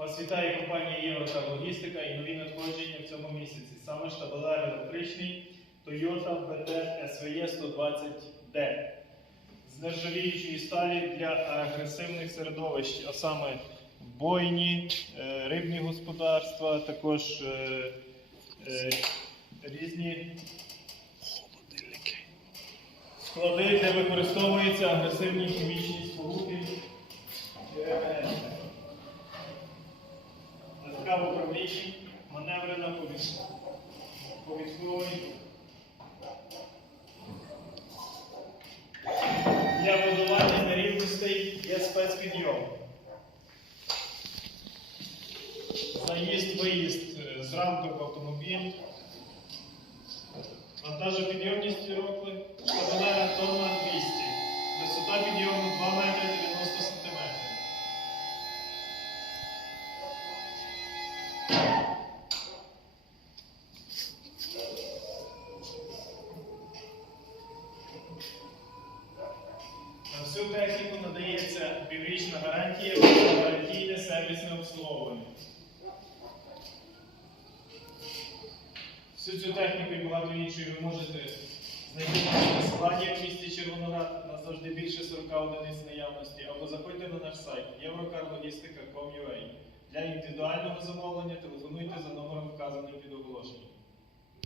Вас вітає компанія Єврока Логістика і нові надходження в цьому місяці. Саме штабелер електричний Toyota BT SVE 120D з нержавіючої сталі для агресивних середовищ, а саме бойні, е, рибні господарства, також е, е, різні склади, де використовуються агресивні хімічні сполуки. Управлінні, маневрена повіс- Для будування нерівностей є спецпідйом. Заїзд-виїзд е, зранку в автомобіль. Вантажопідйомність рокли штабелера тонна 200. Висота підйому На всю техніку надається піврічна гарантія гарантійне сервісне обслуговування. Всю цю техніку і багато іншої ви можете знайти в нашому в місті Червоноград. У завжди більше 40 одиниць наявності. Або заходьте на наш сайт eurocarlogistica.com.ua. Для індивідуального замовлення телефонуйте за номером вказаним під оголошенням.